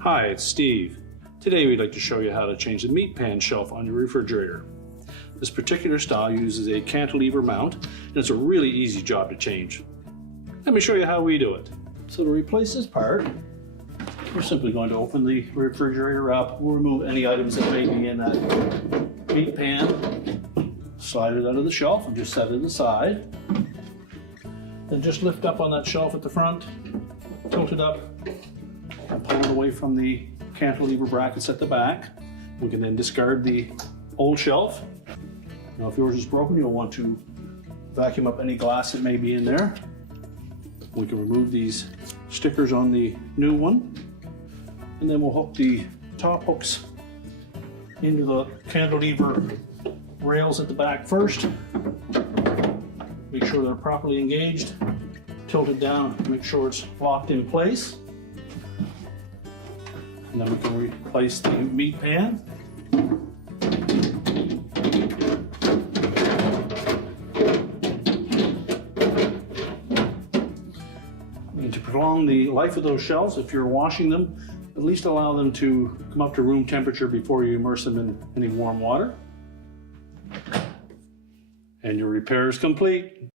Hi, it's Steve. Today we'd like to show you how to change the meat pan shelf on your refrigerator. This particular style uses a cantilever mount, and it's a really easy job to change. Let me show you how we do it. So to replace this part, we're simply going to open the refrigerator up. We'll remove any items that may be in that meat pan, slide it out of the shelf and just set it aside. Then just lift up on that shelf at the front, tilt it up, and pull it away from the cantilever brackets at the back. We can then discard the old shelf. Now if yours is broken, you'll want to vacuum up any glass that may be in there. We can remove these stickers on the new one, and then we'll hook the top hooks into the cantilever rails at the back first. Make sure they're properly engaged. Tilt it down, make sure it's locked in place. And then we can replace the meat pan. And to prolong the life of those shelves, if you're washing them, at least allow them to come up to room temperature before you immerse them in any warm water. And your repair is complete.